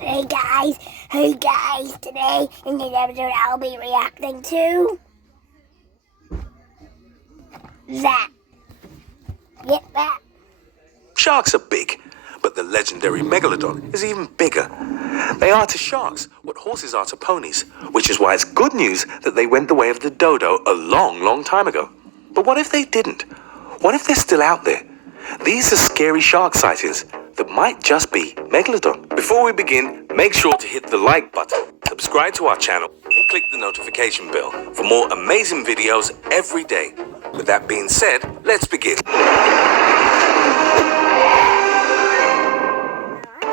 Hey guys, today in this episode I'll be reacting to that. Yep, that. Sharks are big, but the legendary megalodon is even bigger. They are to sharks what horses are to ponies, which is why it's good news that they went the way of the dodo a long time ago. But what if they didn't? What if they're still out there? These are scary shark sightings that might just be megalodon. Before we begin, make sure to hit the like button, subscribe to our channel, and click the notification bell for more amazing videos every day. With that being said, let's begin.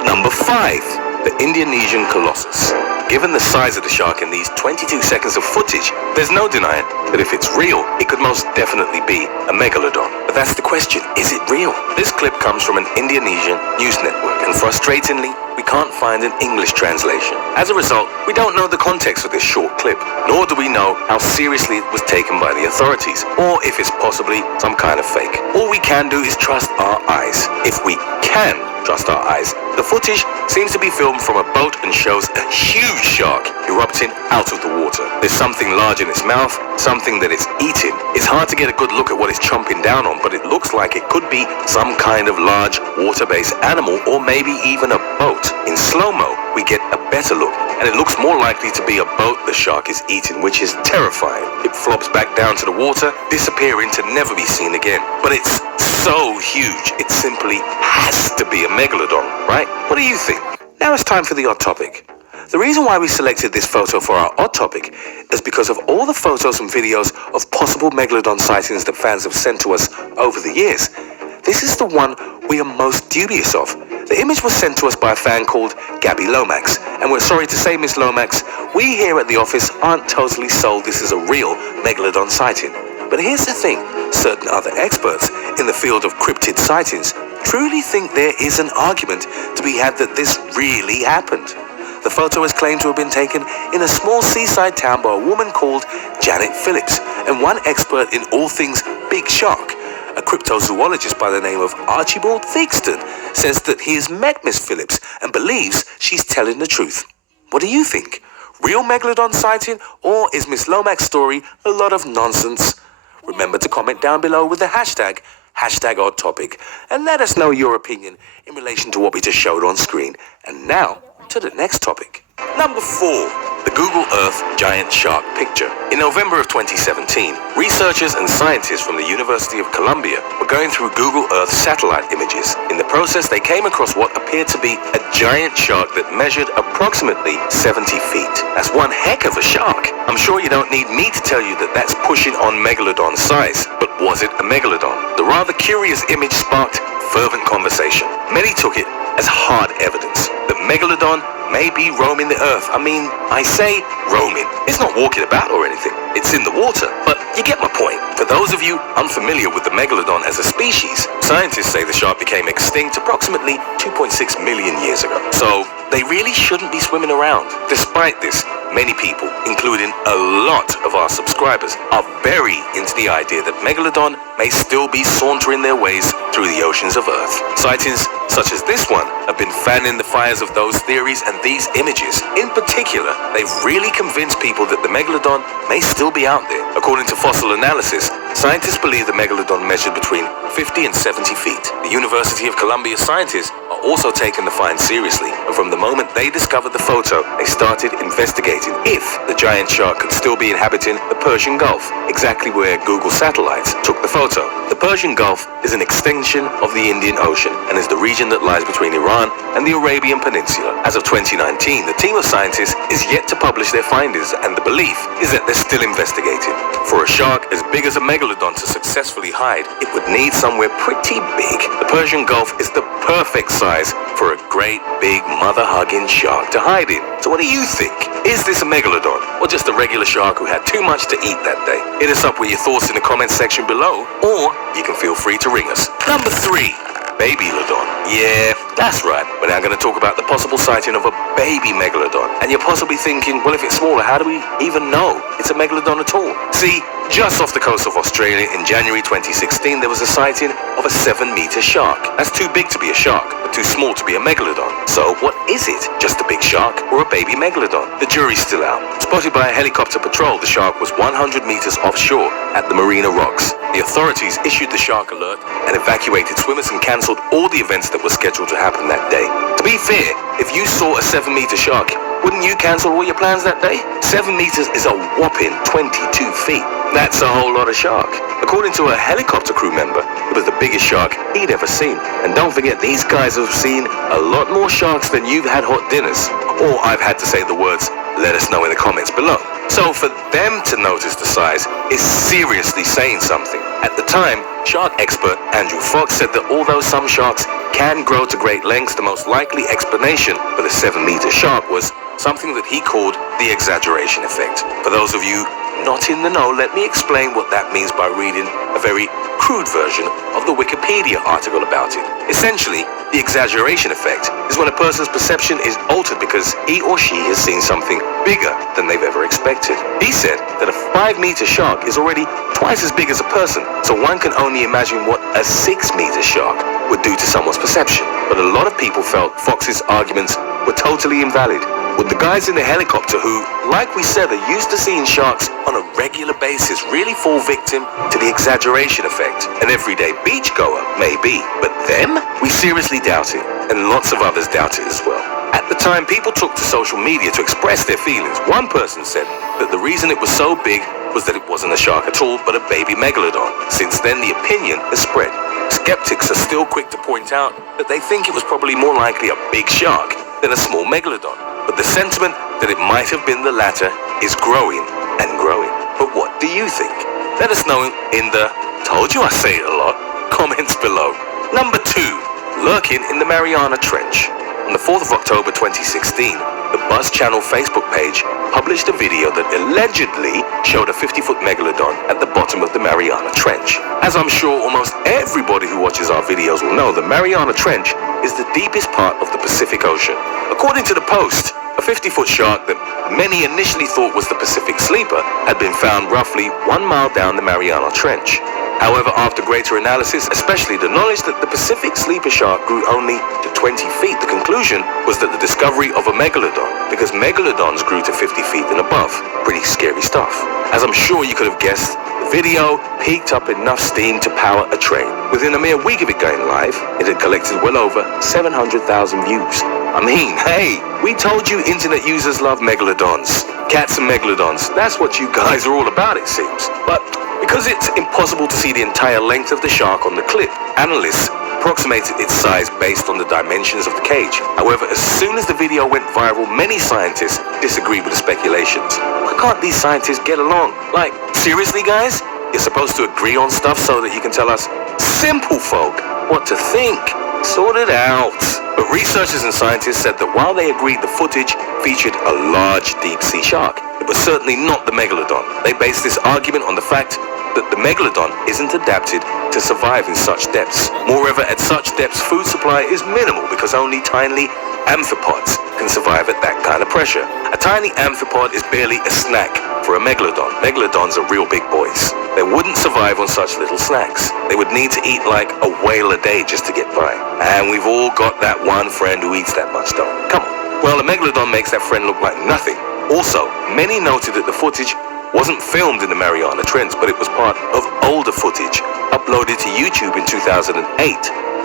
Number 5, the Indonesian Colossus. Given the size of the shark in these 22 seconds of footage, there's no denying that if it's real, it could most definitely be a megalodon. But that's the question, is it real? This clip comes from an Indonesian news network, and frustratingly, we can't find an English translation. As a result, we don't know the context of this short clip, nor do we know how seriously it was taken by the authorities, or if it's possibly some kind of fake. All we can do is trust our eyes. If we can trust our eyes. The footage seems to be filmed from a boat and shows a huge shark erupting out of the water. There's something large in its mouth, something that it's eating. It's hard to get a good look at what it's chomping down on, but it looks like it could be some kind of large water-based animal or maybe even a boat. In slow-mo, we get a better look, and it looks more likely to be a boat the shark is eating, which is terrifying. It flops back down to the water, disappearing to never be seen again. But it's so huge, it simply has to be a megalodon, right? What do you think? Now it's time for the odd topic. The reason why we selected this photo for our odd topic is because of all the photos and videos of possible megalodon sightings that fans have sent to us over the years. This is the one we are most dubious of. The image was sent to us by a fan called Gabby Lomax, and we're sorry to say, Miss Lomax, we here at the office aren't totally sold this is a real megalodon sighting. But here's the thing, certain other experts in the field of cryptid sightings truly think there is an argument to be had that this really happened. The photo is claimed to have been taken in a small seaside town by a woman called Janet Phillips, and one expert in all things big shark, a cryptozoologist by the name of Archibald Theakston, says that he has met Miss Phillips and believes she's telling the truth. What do you think? Real megalodon sighting, or is Miss Lomax's story a lot of nonsense? Remember to comment down below with the hashtag #OddTopic, and let us know your opinion in relation to what we just showed on screen. And now, to the next topic. Number 4, the Google Earth giant shark picture. In November of 2017, researchers and scientists from the University of Columbia were going through Google Earth satellite images. In the process, they came across what appeared to be a giant shark that measured approximately 70 feet. That's one heck of a shark. I'm sure you don't need me to tell you that that's pushing on megalodon size. But was it a megalodon? The rather curious image sparked fervent conversation. Many took it as hard evidence that megalodon may be roaming the earth. I mean, I say roaming. It's not walking about or anything. It's in the water. But you get my point. For those of you unfamiliar with the megalodon as a species, scientists say the shark became extinct approximately 2.6 million years ago. So they really shouldn't be swimming around. Despite this, many people, including a lot of our subscribers, are very into the idea that megalodon may still be sauntering their ways through the oceans of Earth. Sightings such as this one have been fanning the fires of those theories, and these images, in particular, they've really convinced people that the megalodon may still be out there. According to fossil analysis, scientists believe the megalodon measured between 50 and 70 feet. The University of Columbia scientists are also taking the find seriously, and from the moment they discovered the photo, they started investigating if the giant shark could still be inhabiting the Persian Gulf, exactly where Google satellites took the photo. The Persian Gulf is an extension of the Indian Ocean and is the region that lies between Iran and the Arabian Peninsula. As of 2019, the team of scientists is yet to publish their findings, and the belief is that they're still investigating. For a shark as big as a megalodon to successfully hide, it would need somewhere pretty big. The Persian Gulf is the perfect size for a great big mother-hugging shark to hide in. So what do you think? Is this a megalodon, or just a regular shark who had too much to eat that day? Hit us up with your thoughts in the comments section below, or you can feel free to ring us. Number 3. Babylodon. Yeah, that's right. We're now going to talk about the possible sighting of a baby megalodon. And you're possibly thinking, well, if it's smaller, how do we even know it's a megalodon at all? See, Just off the coast of Australia in January 2016, there was a sighting of a 7-meter shark. That's too big to be a shark, but too small to be a megalodon. So what is it? Just a big shark or a baby megalodon? The jury's still out. Spotted by a helicopter patrol, the shark was 100 meters offshore at the Mariana rocks. The authorities issued the shark alert and evacuated swimmers and cancelled all the events that were scheduled to happen that day. To be fair, if you saw a 7-meter shark, wouldn't you cancel all your plans that day? 7 meters is a whopping 22 feet. That's a whole lot of shark. According to a helicopter crew member, it was the biggest shark he'd ever seen. And don't forget, these guys have seen a lot more sharks than you've had hot dinners. Or I've had to say the words, let us know in the comments below. So for them to notice the size is seriously saying something. At the time, shark expert Andrew Fox said that although some sharks can grow to great lengths, the most likely explanation for the 7-meter shark was something that he called the exaggeration effect. For those of you not in the know, let me explain what that means by reading a very crude version of the Wikipedia article about it. Essentially, the exaggeration effect is when a person's perception is altered because he or she has seen something bigger than they've ever expected. He said that a 5-meter shark is already twice as big as a person, so one can only imagine what a 6-meter shark would do to someone's perception. But a lot of people felt Fox's arguments were totally invalid. Would the guys in the helicopter who, like we said, are used to seeing sharks on a regular basis really fall victim to the exaggeration effect? An everyday beachgoer, maybe, but them? We seriously doubt it, and lots of others doubt it as well. At the time, people took to social media to express their feelings. One person said that the reason it was so big was that it wasn't a shark at all, but a baby megalodon. Since then, the opinion has spread. Skeptics are still quick to point out that they think it was probably more likely a big shark than a small megalodon. But the sentiment that it might have been the latter is growing and growing. But what do you think? Let us know in the "told you I say it a lot" comments below. Number 2, lurking in the Mariana Trench. On the 4th of October 2016, the Buzz Channel Facebook page published a video that allegedly showed a 50-foot megalodon at the bottom of the Mariana Trench. As I'm sure almost everybody who watches our videos will know, the Mariana Trench is the deepest part of the Pacific Ocean. According to the post, a 50-foot shark that many initially thought was the Pacific Sleeper had been found roughly 1 mile down the Mariana Trench. However, after greater analysis, especially the knowledge that the Pacific Sleeper shark grew only to 20 feet, the conclusion was that the discovery of a megalodon, because megalodons grew to 50 feet and above. Pretty scary stuff. As I'm sure you could have guessed, the video peaked up enough steam to power a train. Within a mere week of it going live, it had collected well over 700,000 views. I mean, hey, we told you internet users love megalodons. Cats and megalodons, that's what you guys are all about, it seems. But because it's impossible to see the entire length of the shark on the clip, analysts approximated its size based on the dimensions of the cage. However, as soon as the video went viral, many scientists disagreed with the speculations. Why can't these scientists get along? Like, seriously, guys? You're supposed to agree on stuff so that you can tell us simple folk what to think. Sort it out. But researchers and scientists said that while they agreed the footage featured a large deep-sea shark, it was certainly not the megalodon. They based this argument on the fact that the megalodon isn't adapted to survive in such depths. Moreover, at such depths, food supply is minimal because only tiny amphipods can survive at that kind of pressure. A tiny amphipod is barely a snack for a megalodon. Megalodons are real big boys. They wouldn't survive on such little snacks. They would need to eat like a whale a day just to get by. And we've all got that one friend who eats that much, don't we? Come on. Well, a megalodon makes that friend look like nothing. Also, many noted that the footage wasn't filmed in the Mariana Trench, but it was part of older footage uploaded to YouTube in 2008,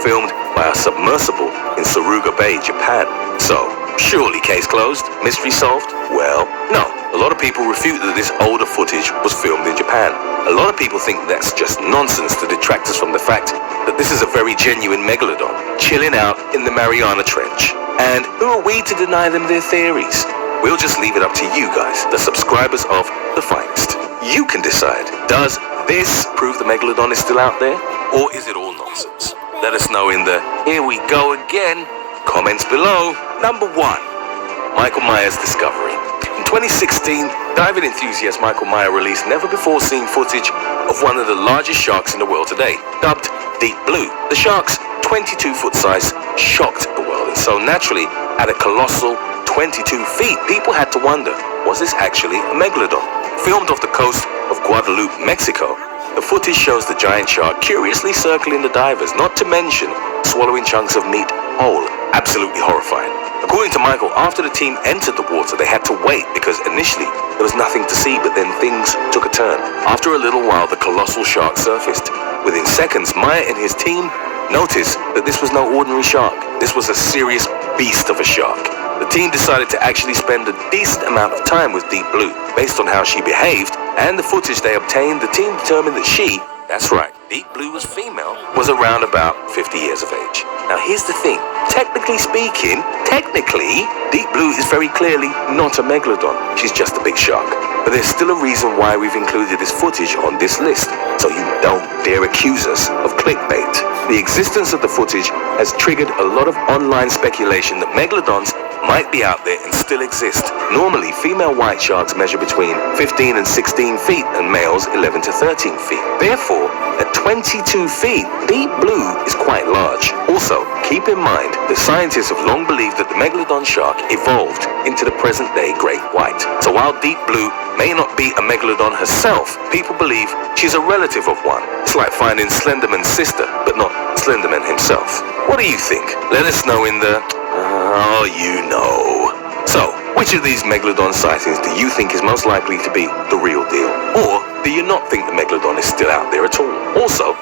filmed by a submersible in Suruga Bay, Japan. So, surely case closed? Mystery solved? Well, no. A lot of people refute that this older footage was filmed in Japan. A lot of people think that's just nonsense to detract us from the fact that this is a very genuine megalodon chilling out in the Mariana Trench. And who are we to deny them their theories? We'll just leave it up to you guys, the subscribers of The Finest. You can decide. Does this prove the megalodon is still out there? Or is it all nonsense? Let us know in the "here we go again" comments below. Number 1, Michael Myers' discovery. In 2016, diving enthusiast Michael Myers released never-before-seen footage of one of the largest sharks in the world today, dubbed Deep Blue. The shark's 22-foot size shocked the world, and so naturally, at a colossal 22 feet, people had to wonder, was this actually a megalodon? Filmed off the coast of Guadalupe, Mexico, the footage shows the giant shark curiously circling the divers, not to mention swallowing chunks of meat whole. Absolutely horrifying. According to Michael, after the team entered the water, they had to wait because initially there was nothing to see, but then things took a turn. After a little while, the colossal shark surfaced. Within seconds, Maya and his team noticed that this was no ordinary shark. This was a serious beast of a shark. The team decided to actually spend a decent amount of time with Deep Blue. Based on how she behaved and the footage they obtained, the team determined that she, that's right, Deep Blue was female, was around about 50 years of age. Now here's the thing, technically speaking, Deep Blue is very clearly not a megalodon. She's just a big shark. But there's still a reason why we've included this footage on this list, so you don't dare accuse us of clickbait. The existence of the footage has triggered a lot of online speculation that megalodons might be out there and still exist. Normally, female white sharks measure between 15 and 16 feet and males 11 to 13 feet. Therefore, at 22 feet, Deep Blue is quite large. Also, keep in mind that scientists have long believed that the megalodon shark evolved into the present-day great white. So while Deep Blue may not be a megalodon herself, people believe she's a relative of one. It's like finding Slenderman's sister, but not Slenderman himself. What do you think? Let us know in the... Oh, you know. So, which of these megalodon sightings do you think is most likely to be the real deal? Or do you not think the megalodon is still out there at all? Also,